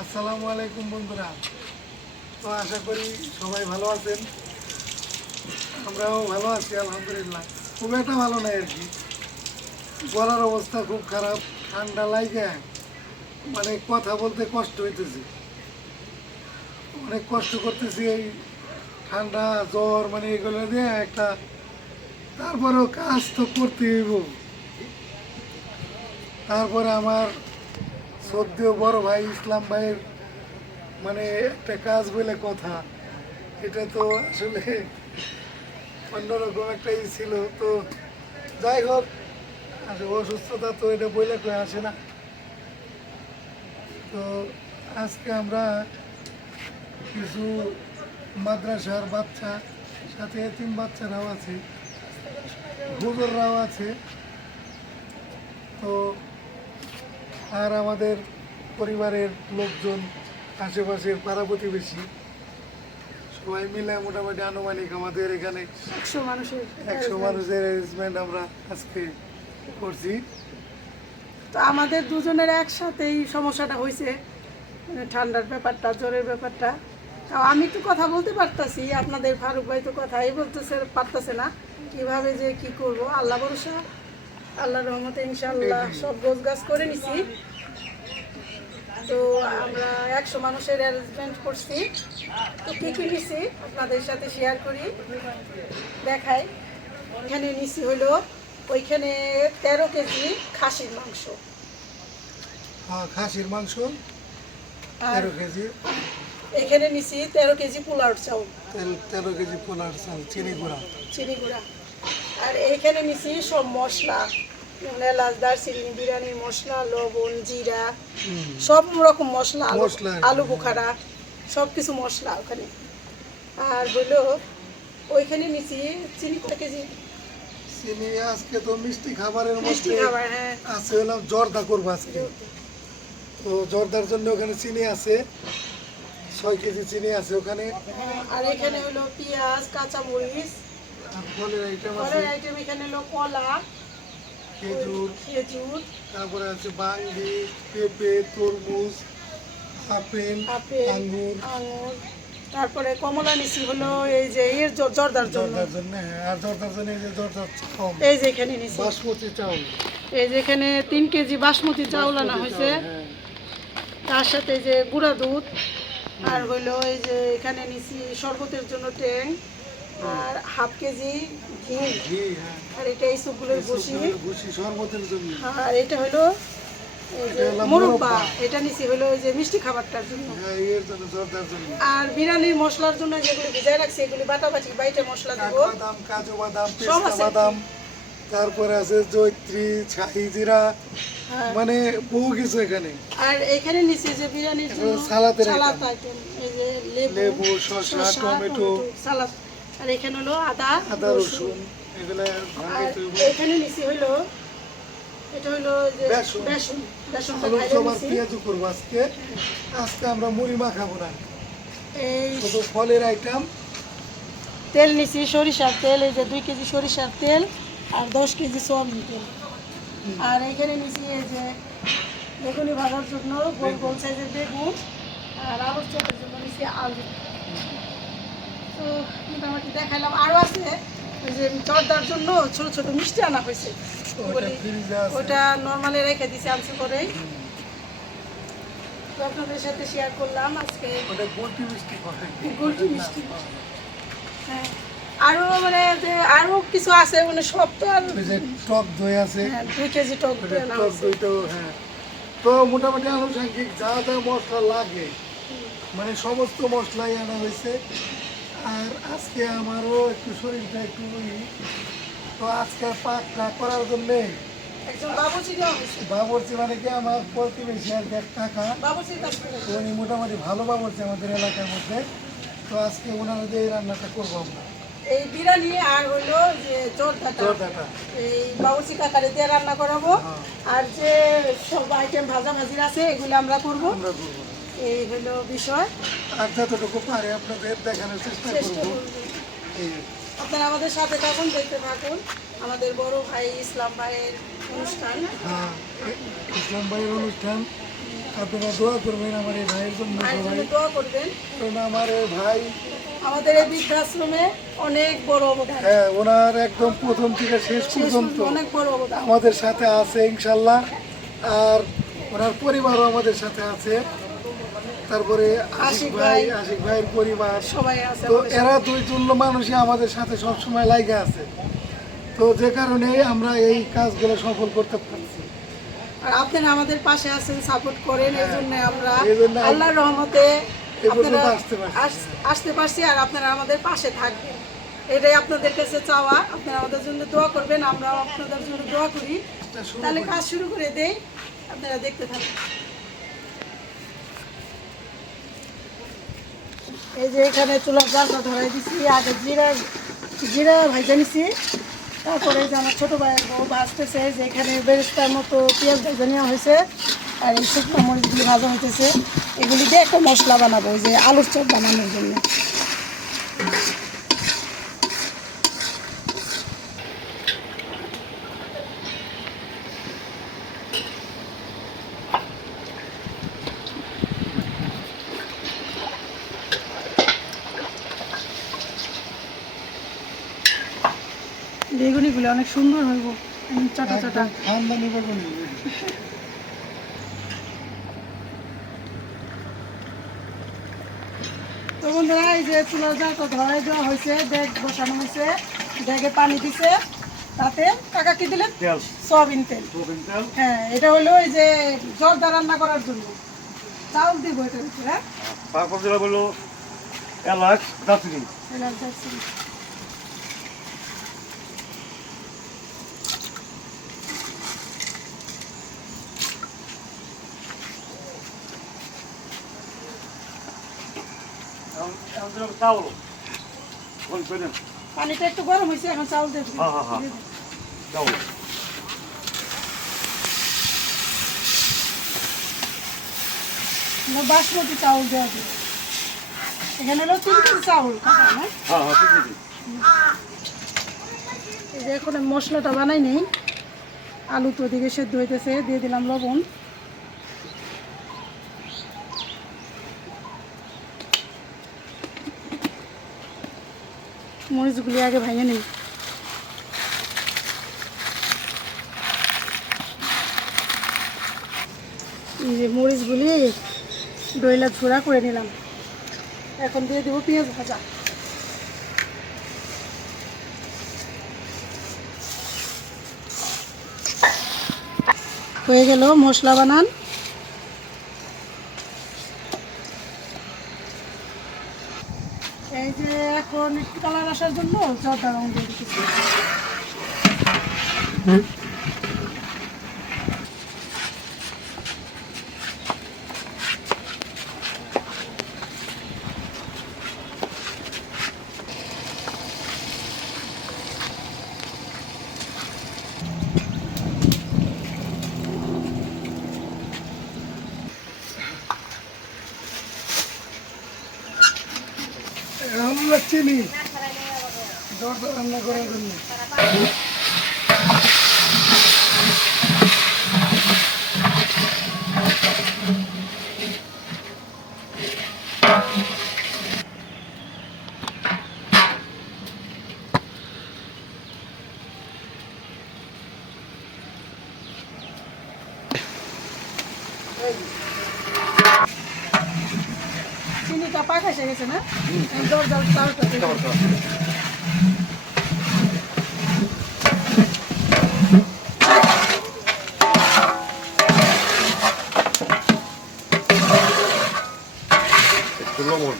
আসসালামু আলাইকুম বন্ধুরা। তো আশা করি সবাই ভালো আছেন, আমরাও ভালো আছি আলহামদুলিল্লাহ। খুব একটা ভালো নাই আর কি, গলার অবস্থা খুব খারাপ, ঠান্ডা লাগে, মানে কথা বলতে কষ্ট হইতেছে, অনেক কষ্ট করতেছি। এই ঠান্ডা জ্বর মানে এগুলো দিয়ে একটা, তারপরেও কাজ তো করতে হইব। তারপরে আমার সদ্য বড় ভাই ইসলাম ভাইয়ের মানে একটা কাজ বলে কথা, এটা তো আসলে অন্যরকম একটা ছিল। তো যাই হোক, আসলে অসুস্থতা তো এটা বলে কয়ে আসে না। তো আজকে আমরা কিছু মাদ্রাসার বাচ্চা, সাথে এতিম বাচ্চারাও আছে, হুজুররাও আছে, তো আর আমাদের পরিবারের লোকজন, আশেপাশের পাড়া প্রতিবেশী সবাই মিলে মোটামুটি আনুমানিক আমাদের এখানে 100 মানুষের অ্যারেঞ্জমেন্ট আমরা আজকে করছি। তো আমাদের দুজনের একসাথেই সমস্যাটা হয়েছে, মানে ঠান্ডার ব্যাপারটা, জ্বরের ব্যাপারটা। তাও আমি একটু কথা বলতে পারতাছি, আপনাদের ফারুক ভাই তো কথাই পারতেছে না কিভাবে যে কি করব। আল্লাহ ভরসা, আল্লাহর রহমতে ইনশাআল্লাহ সব গোছগাছ করে নিছি। তো আমরা 100 মানুষের অ্যারেঞ্জমেন্ট করছি। তো কী কী নিছি আপনাদের সাথে শেয়ার করি, দেখাই। এখানে নিছি হলো ওইখানে 13 কেজি খাসির মাংস, খাসির মাংস আর 13 কেজি, এখানে নিছি 13 কেজি পোলাও চাউল, 13 কেজি পোলার চাল, চিনি গুঁড়া। আর এইখানে নিছি সব মশলা, যেমন এলাচ, দারচিনি, বিরিয়ানির মশলা, লবণ, জিরা, সব রকম মশলা, আলু বোখারা, সব কিছু মশলা ওখানে। আর হলো ওইখানে নিছি চিনি কত কেজি? চিনি আজকে তো মিষ্টি খাবারের মিষ্টি মধ্যে খাবার, হ্যাঁ, আছে হলাম জর্দা করবো আজকে। তো জর্দার জন্য ওখানে চিনি আছে, 6 কেজি চিনি আছে ওখানে। আর এখানে হলো পেঁয়াজ, কাঁচামরিচ, আর ফলের আইটেম আছে, ফলের আইটেম এখানে হলো কলা, খেজুর, তারপরে আছে বাঙ্গি, পেঁপে, তরমুজ, আপেল, আঙ্গুর। তারপরে কমলা নিছি হলো এই যে এর জর্দার জন্য। হ্যাঁ, আর জর্দার জন্য এই যে জর্দার চাউল, এই যে এখানে নিছি বাসমতি চাউল, এই যে এখানে 3 কেজি বাসমতি চাউল আনা হয়েছে। হ্যাঁ। তার সাথে এই যে গুঁড়া দুধ, আর হইলো এই যে এখানে নিছি শরবতের জন্য ট্যাং, আর হাফ কেজি ঘি, হ্যাঁ। আর এটা এই সবগুলোর বসি, শরবতের জন্য। আর এটা হলো এই যে মুরব্বা, এটা নিছি হলো এই যে মিষ্টি খাবারটার জন্য। হ্যাঁ, এর জন্য জর্দার জন্য। আর বিরিয়ানির মশলার জন্য যেগুলো ভিজায় রাখছি এগুলি বাটাবাটি বাইটে মশলা দেবো, বাদাম, কাজু বাদাম, পেস্তা বাদাম, তারপরে আছে জয়ত্রী, ছাই জিরা, মানে বহু কিছু এখানে। আর এখানে নিচে যে বিরিয়ানির জন্য সালাদ আইটেম, এই যে লেবু, শসা, টমেটো, সালাদ। আর এখানে হলো আদা রসুন, এগুলা আর এখানে নিচে হলো এটা হলো যে বেসনটা খাইলে নিচে পেঁয়াজু করবো আজকে। আজকে আমরা মুড়ি মাখাবো না, এই শুধু ফলের আইটেম। তেল নিচে সরিষার তেল, এই যে 2 কেজি সরিষার তেল আর 10 কেজি সয়াবিন তেল। আর এখানে নিচে এই যে বেগুনি ভাজার জন্য গোল গোল সাইজের বেগুন, আর আলুর চপের জন্য নিচে আলু। তো মোটামুটি দেখাইলাম। আরও আছে ওই যে জর্দার জন্য ছোট ছোট মিষ্টি আনা হয়েছে, ওটা নর্মালি রেখে দিছি আনসে করেই। তো আপনাদের সাথে শেয়ার করলাম আজকে গুলটি মিষ্টি। হ্যাঁ, আরও মানে যে আরও কিছু আছে, মানে সব তো আর টক দই আছে, 2 কেজি টক দই আনা টক হয়েছে। দইটাও। হ্যাঁ, তো মোটামুটি আনুষঙ্গিক যা যা মশলা লাগে মানে সমস্ত মশলাই আনা হয়েছে। আর আজকে আমারও একটু শরীরটা একটু তো আজকে পাকটা করার জন্যে একজন বাবুর্চি দেওয়া হয়েছে, বাবুর্চি মানে কি আমার প্রতিবেশী আর এক কাকা, বাবুর্চির কাছ থেকে। উনি মোটামুটি ভালো বাবুর্চি আমাদের এলাকার মধ্যে। তো আজকে ওনারা দিয়ে এই রান্নাটা করবো আমরা, এই বিরিয়ানি আর হলো যে জর্দাটা এই বাবুর্চি কাকারে দিয়ে রান্না করাবো। আর যে সব আইটেম ভাজা ভাজির আছে এগুলো আমরা করবো। এই হলো বিষয়। আর যতটুকু পারে আপনাদের দেখানোর চেষ্টা করবো। আপনারা আমাদের সাথে থাকুন, দেখতে থাকুন আমাদের বড় ভাই ইসলাম ভাইয়ের অনুষ্ঠান। ইসলাম ভাইয়ের অনুষ্ঠান আপনারা দোয়া করবেন আমার এই ভাইয়ের জন্য ভাইয়ের সবাই, জন্য দোয়া করবেন। কারণ আমার এই ভাই, আমাদের এই বৃদ্ধাশ্রমে অনেক বড় অবদান, হ্যাঁ, ওনার একদম প্রথম থেকে শেষ শেষ পর্যন্ত পর্যন্ত অনেক বড় অবদান। আমাদের সাথে আছে ইনশাল্লাহ। আর ওনার পরিবারও আমাদের সাথে আছে। তারপরে আশিক ভাইয়ের পরিবার, সবাই আছে তো আমাদের এরা দুই তুল্য মানুষই আমাদের সাথে সবসময় লাইগে আছে। তো যে কারণে আমরা এই কাজগুলো সফল করতে পারছি। আর আপনারা আমাদের পাশে আছেন, সাপোর্ট করেন, এই জন্য আমরা এই জন্য আল্লাহর রহমতে এই পর্যন্ত আপনারা আসতে পারছি। আসতে পারছি। আর আপনারা আমাদের পাশে থাকবেন, এটাই আপনাদের কাছে চাওয়া। আপনারা আমাদের জন্য দোয়া করবেন, আমরা আপনাদের জন্য দোয়া করি। তাহলে কাজ শুরু করে দেই, আপনারা দেখতে থাকুন। এই যে এখানে চুলার জালটা ধরাই দিছি, আগে জিরা ভাইজা নিছি, তারপরে যে আমার ছোটো ভাইয়ের বউ ভাজতেছে, যে এখানে বেরেস্তার মতো পেঁয়াজ ভাজা নেওয়া হয়েছে, আর এই শুকনো মরিচগুলি ভাজা হইতেছে। এগুলি দিয়ে একটা মশলা বানাবো, ওই যে আলুর চপ বানানোর জন্য। বেগুনিগুলো অনেক সুন্দর হইব, চটা চটা। খানদানি বেগুনি। তো বন্ধুরা, এই যে চুলার জালটা ধরাই দেওয়া হয়েছে, ডেক বসানো হয়েছে, ডেকে পানি দিছে, তাতে কাকা কি দিলেন? তেল, সয়াবিন তেল। সয়াবিন তেল, হ্যাঁ, এটা হলো এই যে জর্দা রান্না করার জন্য চাউল দিব এটার ভিতরে। তারপর যেটা বললো এলাচ, দারচিনি। এলাচ, দারচিনি। এখন দিলাম চাউল, বল করে দেন। পানিটা একটু গরম হয়েছে, এখন চাউল দিয়ে দিবি। হ্যাঁ, চাউল। বাসমতি চাউল দেওয়া দিবে। এখানে হলো 3 কেজি চাউল কাকা, না? হ্যাঁ, ঠিক আছে। এই যে এখন আমি মশলাটা বানাই নেই, আলু তো ওদিকে সেদ্ধ হইতেছে, দিয়ে দিলাম লবণ। মরিচগুলি আগে ভাঙে নেই। এই যে মরিচগুলি ডইলা ঝোড়া করে নিলাম, এখন দিয়ে দেবো পেঁয়াজ ভাজা। হয়ে গেল মশলা বানান। এই যে এখন একটু কালার আসার জন্য জর্দা রং দিয়ে দিচ্ছি। আমরা চিনি জর্দা রান্না করার জন্য। চিনিটা পাকা এসে গেছে না? জর্দার চাউলটা দিয়ে দিবো। একটু লবণ।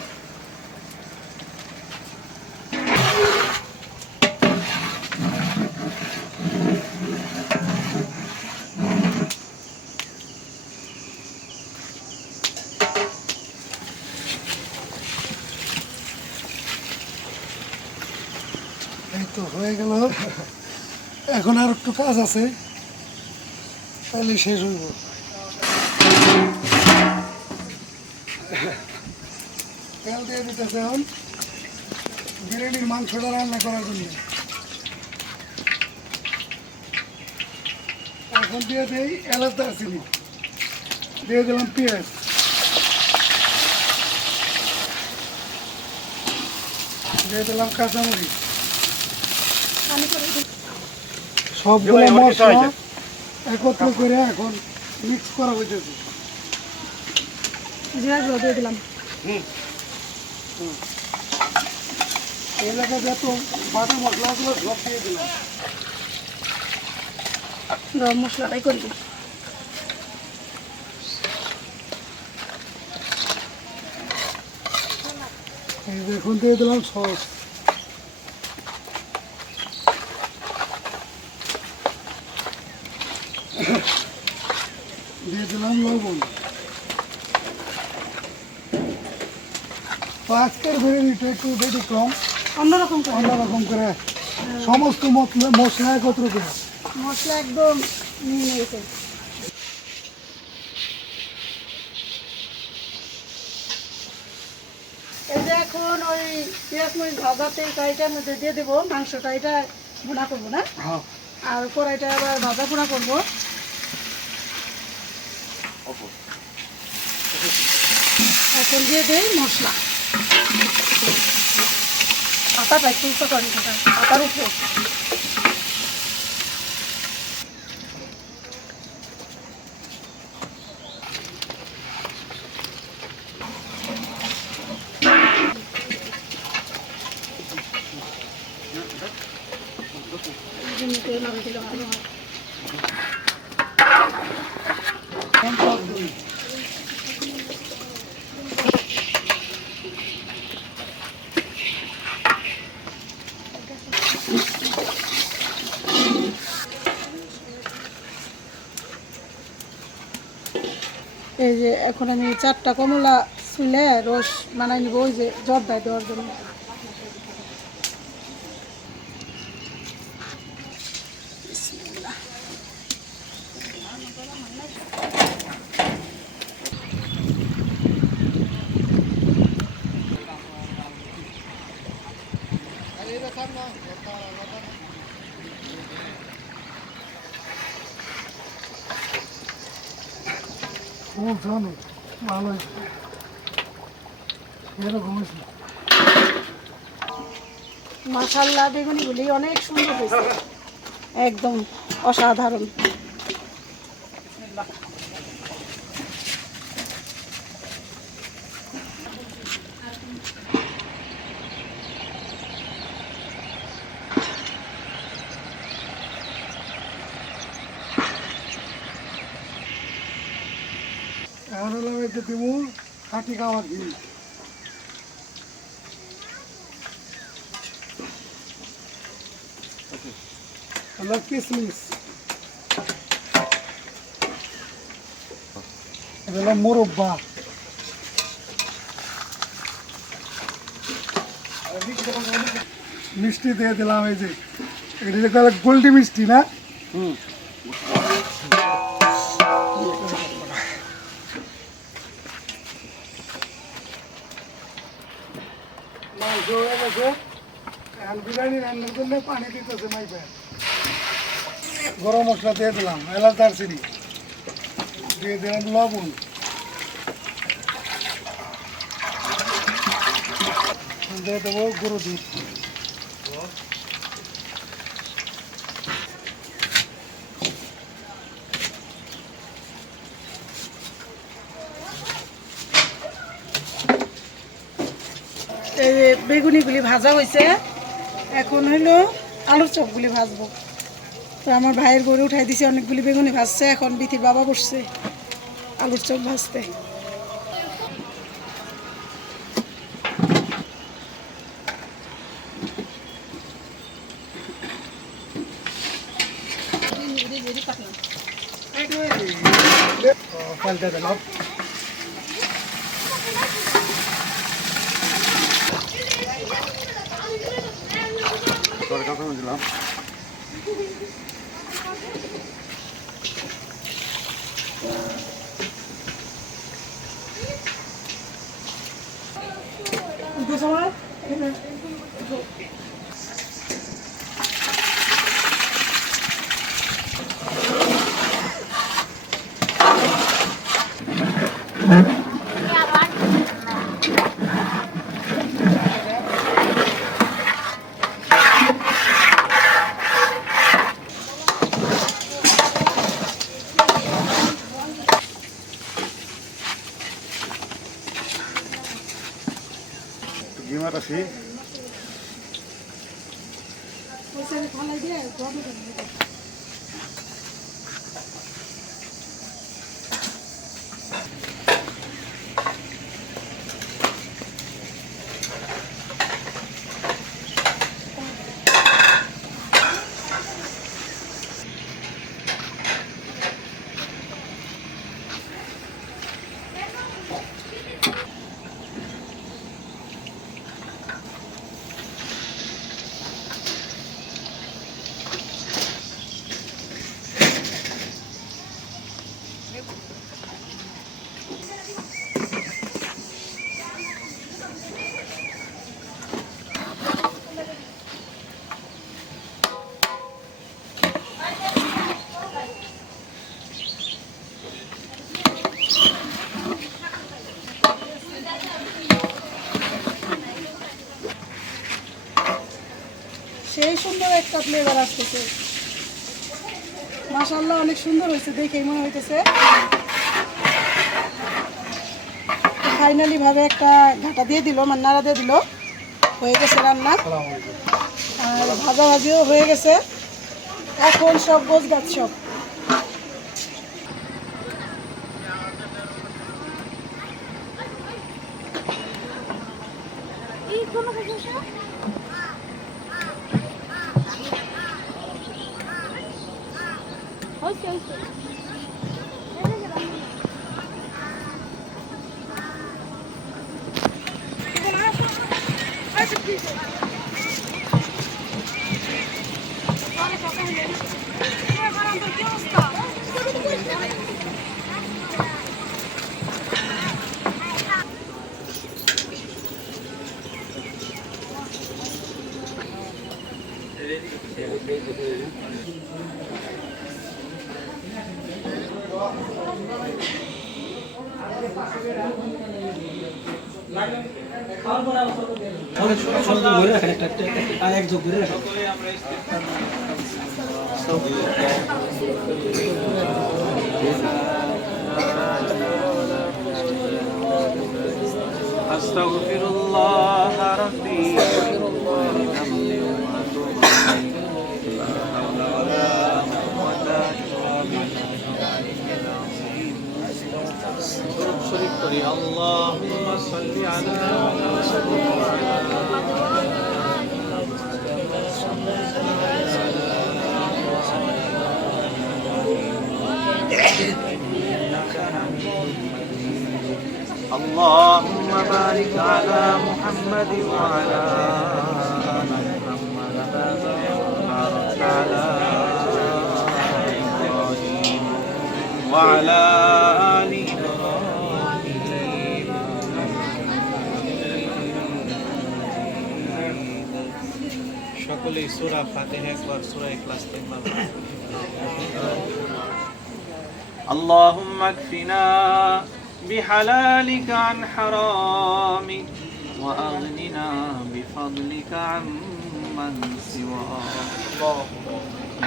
এই তো হয়ে গেল, এখন আর একটু কাজ আছে, তাহলে শেষ হইব। তেল দিয়ে দিতেছে এখন বিরিয়ানির মাংসটা রান্না করার জন্য। এখন দিয়ে দেই এলাচ দারচিনি। দিয়ে দিলাম পেঁয়াজ, দিয়ে দিলাম কাঁচামরিচ, সবগুলো মশলা একত্র করে এখন মিক্স করা হয়েছে। জিরা গুঁড়ো দিয়ে দিলাম, এই এলাকায় যত বাটা মশলাগুলো সব দিয়ে দিলাম। গরম মশলাটাই করে দিই। এই যে এখন দিয়ে দিলাম সস, দিয়ে দিলাম লবণ। তো আজকের বিরিয়ানিটা একটু ব্যতিক্রম, অন্যরকম করে অন্যরকম করে সমস্ত মশলা একত্র করে। মশলা একদম নিয়ে নিয়েছে। এই যে এখন ওই পেঁয়াজ মরিচ ভাজাতে কড়াইটার মধ্যে দিয়ে দেবো মাংসটা, এটা ভুনা করবো না, হ্যাঁ, আর কড়াইটা আবার ভাজা ভুনা করবো। এখন দিয়ে দেই মশলা, আটাটা একটু উঁচু করে দিতে হয়, আটার উপরে নাড়ে দিলে ভালো হয়। এই যে এখন আমি 4টা কমলা ছুলে রস বানাই নিব, ওই যে জর্দায় দেওয়ার জন্য। জানো ভালো হয়েছে, এরকম হয়েছে। মাশাআল্লাহ, বেগুনিগুলি অনেক সুন্দর হয়েছে, একদম অসাধারণ। এখন হলাম এই যে দিব খাঁটি খাওয়ার ঘি, হলো কিশমিশ, এটা হলো মুরব্বা, মিষ্টি দিয়ে দিলাম। এই যে এটা গোল্ডি মিষ্টি না, মাংস হয়ে গেছে। এখন বিরিয়ানি রান্নার জন্য পানি দিতেছে মাইপে। গরম মশলা দিয়ে দিলাম, এলাচ দারচিনি দিয়ে দিলাম, লবণ দিয়ে দেবো, গরু দুধ, এই যে বেগুনিগুলি ভাজা হয়েছে, এখন হইলো আলুর চপগুলি ভাজবো। তো আমার ভাইয়ের গরু উঠাই দিছে, অনেকগুলি বেগুনি ভাজছে, এখন বিথির বাবা বসছে আলুর চপ ভাজতে। পাল্টে দিলাম। দিলাম ডিমার আছে ওইখানে ফালাই দিয়ে গরম করে দিতে। সেই সুন্দর একটা ফ্লেভার আসতেছে, মাশাআল্লাহ অনেক সুন্দর হয়েছে, দেখেই মনে হইতেছে। ফাইনালি ভাবে একটা ঘাটা দিয়ে দিল, মানে নাড়া দিয়ে দিল, হয়ে গেছে রান্না। আর ভাজা ভাজিও হয়ে গেছে, এখন সব গোছ গাছ সব। أستغفر الله ربي من ذنبي وأتوب إليه لا حول ولا قوة إلا بالله العظيم شريك قولي اللهم صل على اللهم بارك على محمد وعلى آل محمد بارك على إبراهيم وعلى آل إبراهيم সকলে সূরা ফাতিহা একবার সূরা ইখলাস তিনবার اللهم اكفنا بحلالك عن حرامك وأغننا بفضلك عمن سواك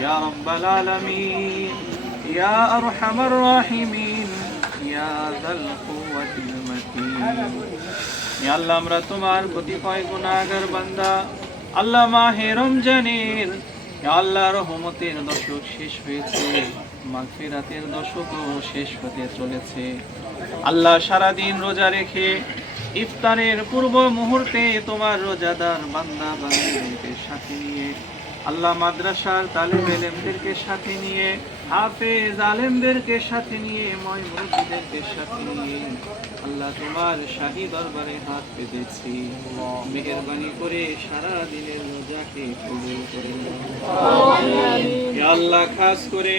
يا رب العالمين يا أرحم الراحمين يا ذا القوة المتين يا الله আমরা তোমার কতিপয় গুনাহগার বান্দা আল্লাহ মাহে রমজানের ইয়া আল্লাহ রহমতের দশক শেষ হয়েছে, মাগফিরাতের দশকও শেষ হতে চলেছে। আল্লাহ সারা দিন রোজা রেখে ইফতারের পূর্ব মুহূর্তে তোমার রোজাদার বান্দা বান্দীদেরকে সাথে নিয়ে, আল্লাহ মাদ্রাসার তালিব ইলমদেরকে সাথে নিয়ে, হাফেজ আলেমদেরকে সাথে নিয়ে, ময় মুরব্বিদেরকে সাথে নিয়ে আল্লাহ তোমার শাহী দরবারে হাত পেতেছি। মেহেরবানি করে সারা দিনের রোজাকে কবুল করে নাও। ইয়া আল্লাহ, খাস করে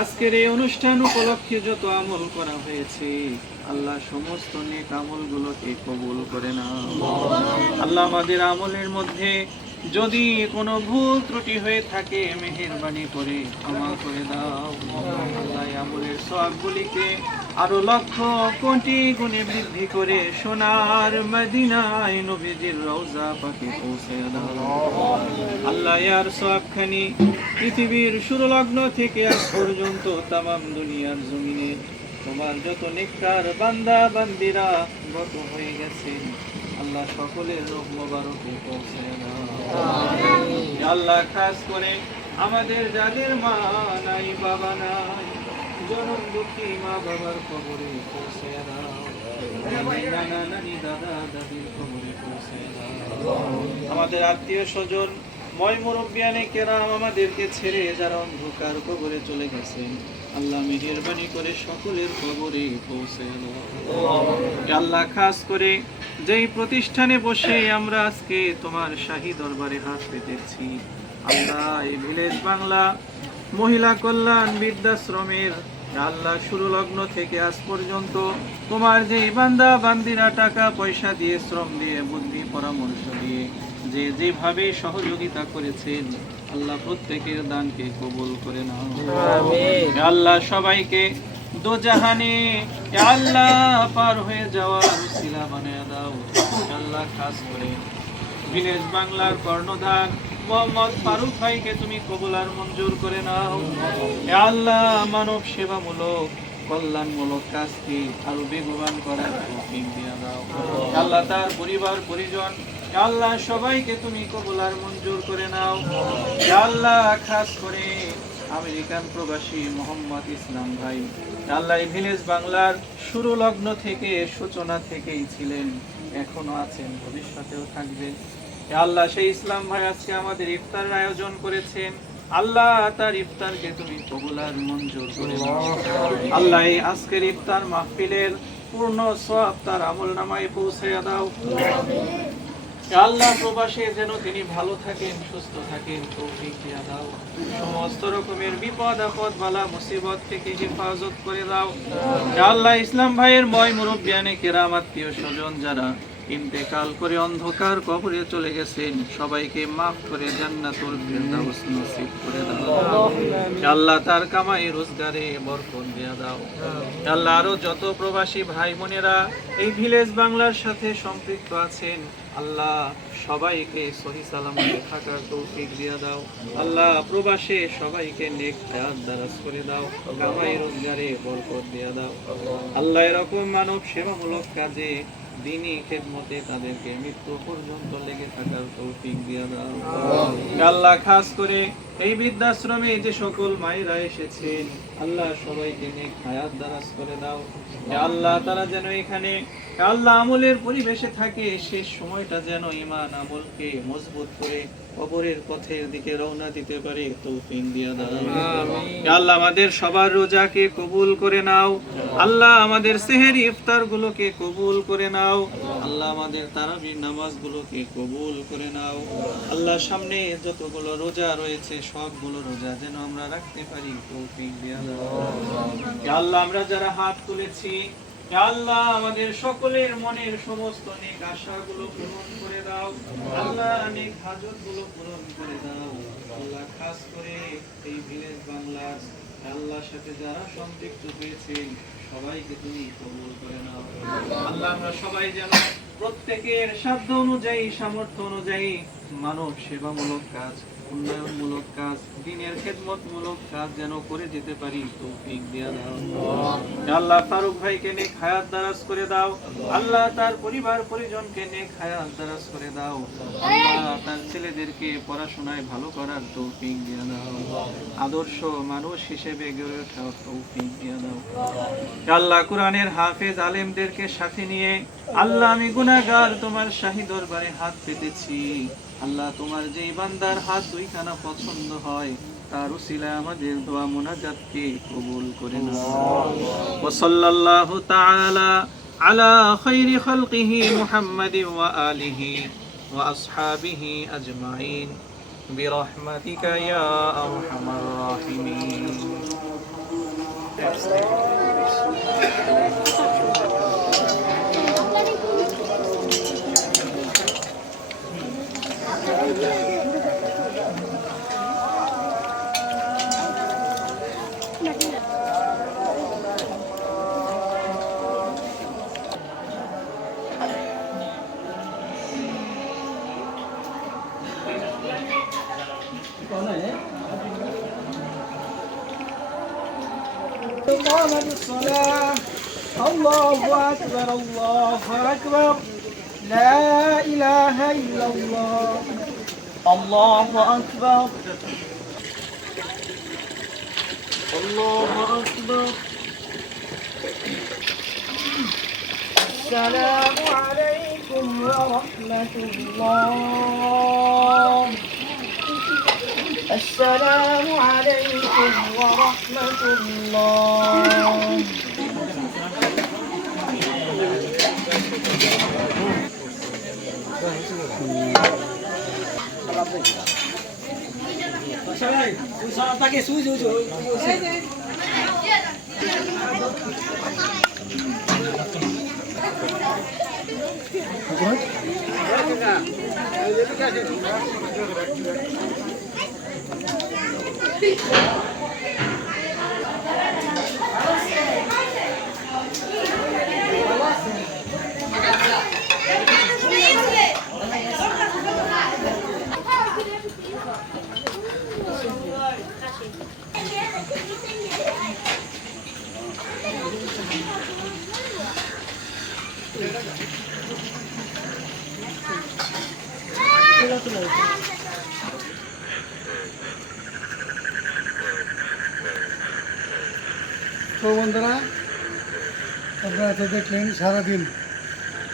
আজকের এই অনুষ্ঠান উপলক্ষে যত আমল করা হয়েছে আল্লাহ সমস্ত নেক আমলগুলোকে কবুল করে নাও। আল্লাহ আমাদের আমলের মধ্যে যদি কোনো ভুল ত্রুটি হয়ে থাকে মেহেরবানি করে ক্ষমা করে দাও। আল্লাহ এই আমলের সওয়াবগুলিকে আরো লক্ষ কোটি গুণে বৃদ্ধি করে সোনার মদিনায় নবীজির রওজা পাকে পৌঁছে দাও। আল্লাহ এর সওয়াবখানি পৃথিবীর শুরুলগ্ন থেকে আজ পর্যন্ত তামাম দুনিয়ার জমিনে তোমার যত নেককার বান্দা বান্দিরা গত হয়ে গেছেন আল্লাহ সকলের রূহ মোবারকে পৌঁছে দাও। আল্লাহ খাস করে আমাদের যাদের মা নাই বাবা নাই জনম দুঃখী মা বাবার কবরে পৌঁছে দাও। আমাদের নানা নানি দাদা দাদির কবরে পৌঁছে দাও। আমাদের আত্মীয় স্বজন ময় মুরব্বিয়ানে কেরাম আমাদেরকে ছেড়ে যারা অন্ধকার কবরে চলে গেছেন আল্লাহ মেহেরবানি করে সকলের কবরে পৌঁছে দাও। আল্লাহ খাস করে যেই প্রতিষ্ঠানে বসে আমরা আজকে তোমার শাহী দরবারে হাত পেতেছি আল্লাহ এই ভিলেজ বাংলা মহিলা কল্যাণ বৃদ্ধাশ্রমের আল্লাহ শুরু লগ্ন থেকে আজ পর্যন্ত তোমার যে বান্দা বান্দিরা টাকা পয়সা দিয়ে শ্রম দিয়ে বুদ্ধি পরামর্শ দিয়ে যে যেভাবে সহযোগিতা করেছেন আল্লাহ প্রত্যেকের দানকে কবুল করে নাও। আল্লাহ সবাইকে দোজাহানে আল্লাহ পার হয়ে যাওয়ার উসিলা বানিয়ে দাও। আল্লাহ খাস করে ভিলেজ বাংলার কর্ণধার মোহাম্মদ ফারুক ভাইকে তুমি কবুল আর মঞ্জুর করে নাও। আল্লাহ মানব সেবামূলক কল্যাণমূলক কাজকে আরো বেগবান করার তৌফিক দিয়ে দাও। আল্লাহ তার পরিবার পরিজন আল্লাহ সবাইকে তুমি কবুল আর মঞ্জুর করে নাও। আল্লাহ খাস করে আমেরিকান প্রবাসী মোহাম্মদ ইসলাম ভাই আল্লাহ ভিলেজ বাংলার শুরু লগ্ন থেকে সূচনা থেকেই ছিলেন এখনো আছেন ভবিষ্যতেও থাকবেন। আল্লাহ সেই ইসলাম ভাই আজকে আমাদের ইফতার আয়োজন করেছেন আল্লাহ তার ইফতারকে তুমি কবুল আর মঞ্জুর করে নাও। আল্লাহ এই আজকের ইফতার মাহফিলের পূর্ণ সওয়াব তার আমলনামায় পৌঁছে দাও। আল্লাহ প্রবাসে যেন তিনি ভালো থাকেন সুস্থ থাকেন তৌফিক দিয়ে দাও। সমস্ত রকমের বিপদ আপদ বালা মুসিবত থেকে হেফাজত করে দাও। আল্লাহ ইসলাম ভাইয়ের ময় মুরব্বিয়ানে কেরাম আত্মীয় স্বজন যারা ইন্তেকাল করে অন্ধকার কবরে চলে গেছেন সবাইকে মাফ করে জান্নাতুল ফিরদাউস নসিব করে দাও। আল্লাহ তার কামাই রোজগারে বরকত দিয়ে দাও। আল্লাহ আরো যত প্রবাসী ভাই বোনেরা এই ভিলেজ বাংলার সাথে সম্পৃক্ত আছেন আল্লাহ সবাইকে সহি সালামতে থাকার তৌফিক দিয়ে দাও। আল্লাহ প্রবাসে সবাইকে নেক হায়াত দারাজ করে দাও, কামাই রোজগারে বরকত দিয়ে দাও। আল্লাহ এরকম মানব সেবামূলক কাজে দিনই খেদমতে তাদেরকে মৃত্যু পর্যন্ত লেগে থাকার তৌফিক দিয়ে দাও। আল্লাহ খাস করে এই বৃদ্ধাশ্রমে যে সকল মায়েরা এসেছেন আল্লাহ সবাইকে নেক হায়াত দারাজ করে দাও। আল্লাহ তারা যেন এখানে আল্লাহ আমলের পরিবেশে থাকে শেষ সময়টা যেন ঈমান আমলকে মজবুত করে কবরের পথের দিকে রওনা দিতে পারে তৌফিক দিয়ে দাও। আল্লাহ আমাদের সবার রোজাকে কবুল করে নাও। আল্লাহ আমাদের সেহরি ইফতার গুলোকে কবুল করে নাও। আল্লাহ আমাদের তারাবির নামাজগুলোকে কবুল করে নাও। আল্লাহ সামনে যতগুলো রোজা রয়েছে সবগুলো রোজা যেন আমরা রাখতে পারি তৌফিক দিয়ে দাও। আল্লাহ আমরা যারা হাত তুলেছি আল্লাহ আমাদের সকলের মনের সমস্ত নেক আশাগুলো পূরণ করে দাও। আল্লাহ নেক হাজতগুলো পূরণ করে দাও। আল্লাহ খাস করে এই ভিলেজ বাংলার আল্লাহর সাথে যারা সম্পৃক্ত হয়েছেন সবাইকে তুমি কবুল করে নাও। আল্লাহ আমরা সবাই যেন প্রত্যেকের সাধ্য অনুযায়ী সামর্থ্য অনুযায়ী মানব সেবামূলক কাজ উন্নয়নমূলক কাজ দ্বীনের খেদমতমূলক কাজ যেন করে যেতে পারি তৌফিক দিয়ে দাও। আল্লাহ ফারুক ভাইকে নেক হায়াত দারাজ করে দাও। আল্লাহ তার পরিবার পরিজনকে নেক হায়াত দারাজ করে দাও। আল্লাহ তার ছেলেদেরকে পড়াশোনায় ভালো করার তৌফিক দিয়ে দাও। আদর্শ মানুষ হিসেবে গড়ে ওঠার তৌফিক দিয়ে দাও। আল্লাহ কোরআনের হাফেজ আলেমদেরকে সাথে নিয়ে আল্লাহ আমি গুনাহগার তোমার শাহী দরবারে হাত পেতেছি। আল্লাহ তোমার যেই বান্দার হাত দুইখানা পছন্দ হয় তার উসিলায় আমাদের দোয়া মুনাজাতকে কবুল করে নাও। ওয়া সাল্লাল্লাহু তাআলা আলা খায়রি খালকিহি মুহাম্মাদিন ওয়া আলিহি ওয়া আসহাবিহি আজমাইন বিরহমাতিকা ইয়া আরহামার রাহিমিন। قامت الصلاة الله أكبر الله أكبر لا إله إلا الله الله أكبر الله أكبر السلام عليكم ورحمة الله السلام عليكم ورحمة الله তো বন্ধুরা, আপনারা তো দেখলেন সারাদিন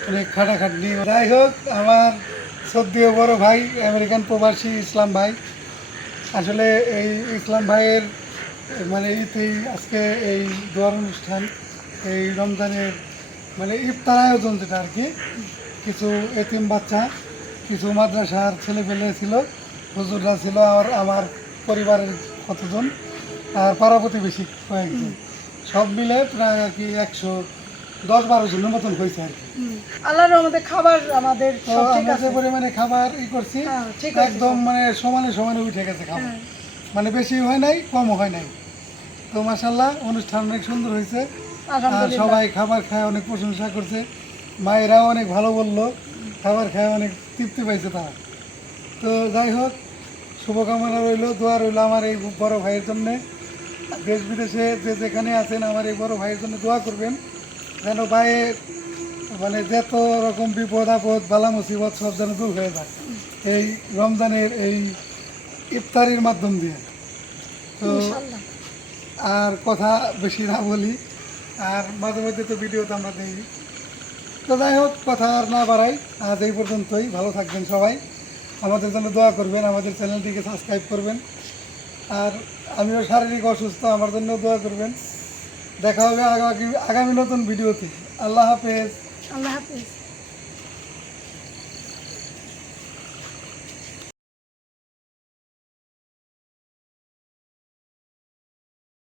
অনেক খাটাখাটনি। যাই হোক, আমার শ্রদ্ধেয় বড় ভাই আমেরিকান প্রবাসী ইসলাম ভাই, আসলে এই ইসলাম ভাইয়ের মানে ইতেই আজকে এই দোয়ার অনুষ্ঠান, এই রমজানের মানে ইফতার আয়োজন যেটা আর কি, কিছু এতিম বাচ্চা, কিছু মাদ্রাসার ছেলেপেলে ছিল, হুজুররা ছিল, আর আমার পরিবারের কতজন, আর পাড়া প্রতিবেশী কয়েকজন, সব মিলে প্রায় আর কি 110-12 জনের মতন হয়েছে আর কি। আল্লাহর রহমতে খাবার আমাদের তো সব ঠিক আমরা আছে। যে পরিমাণে খাবার করছি, হ্যাঁ, ঠিক আছে। একদম মানে সমানে সমানে উঠে গেছে খাবার, হ্যাঁ। মানে বেশি হয় নাই, কমও হয় নাই। তো মাশাআল্লাহ, অনুষ্ঠান অনেক সুন্দর হয়েছে, আর আলহামদুলিল্লাহ। সবাই খাবার খায় অনেক প্রশংসা করছে, মায়েরাও অনেক ভালো বললো, খাবার খায় অনেক তৃপ্তি পাইছে তারা। তো যাই হোক, শুভকামনা রইল, দোয়া রইল আমার এই বড় ভাইয়ের জন্যে। দেশ বিদেশে যে যেখানে আছেন আমার এই বড় ভাইয়ের জন্য দোয়া করবেন, যেন ভাইয়ের মানে যত রকম বিপদ আপদ বালা মুসিবত সব যেন দূর হয়ে যায় এই রমজানের এই ইফতারির মাধ্যম দিয়ে। তো ইনশাআল্লাহ। আর কথা বেশি না বলি, আর মাঝে মধ্যে তো ভিডিও তো আমরা দিই। তো যাই হোক, কথা আর না বাড়াই, আজ এই পর্যন্তই। ভালো থাকবেন সবাই, আমাদের জন্য দোয়া করবেন, আমাদের চ্যানেলটিকে সাবস্ক্রাইব করবেন, আর আমিও শারীরিক অসুস্থ, আমার জন্য দোয়া করবেন। দেখা হবে আগামী নতুন ভিডিওতে। আল্লাহ হাফেজ। আল্লাহ হাফিজ।